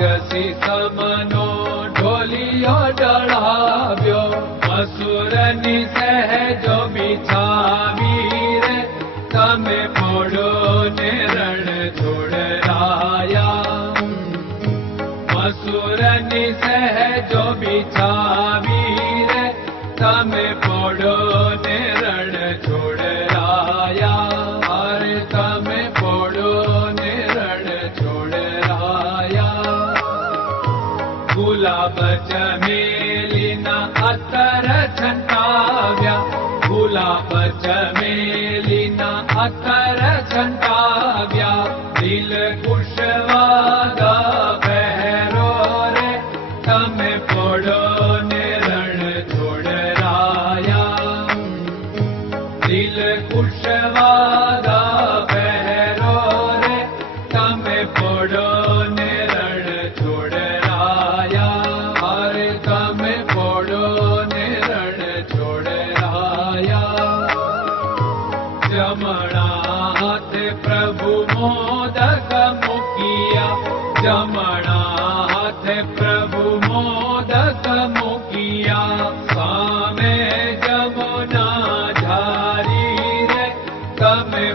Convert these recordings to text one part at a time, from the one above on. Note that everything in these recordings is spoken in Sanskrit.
राक्षसी समनो ढोलियो चढ़ाव्यो असुर निसह जो बिछावीर तमे पोड़ो ने रण छोड़ाया असुर निसह जो बिछावीर तमे पोड़ो ने मेलिना अत्र भुला अ णाथ प्रभु मोदक मुखियामणाथ प्रभु मोदक सामे जमुना झारी रे तमे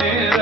ne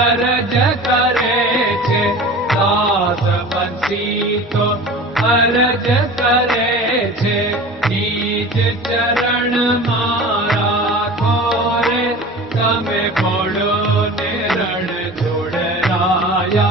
अरज करे छे दास बंसी तो अरज करे छे नीच चरण मारा खोरे तमे बड़ो ने रण जोड़ राया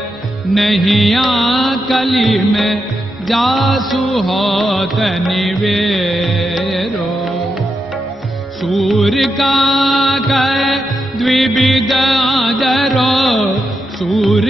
नहीं में कलि मे जासुहत निवेरो सूर्यका दिविदा गरो सूर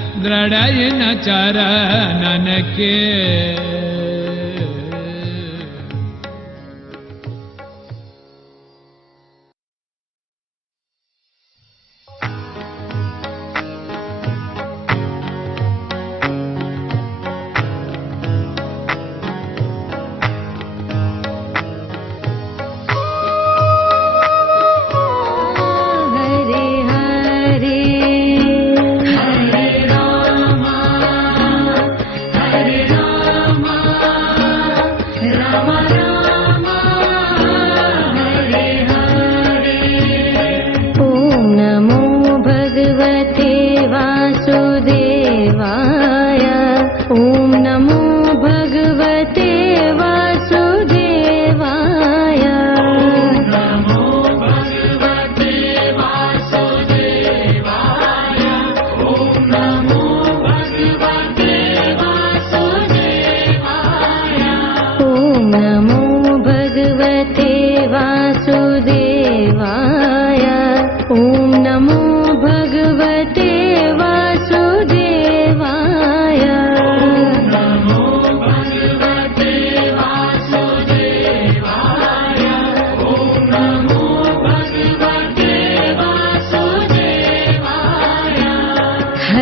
ದೃಢಯನ ನನಕ್ಕೆ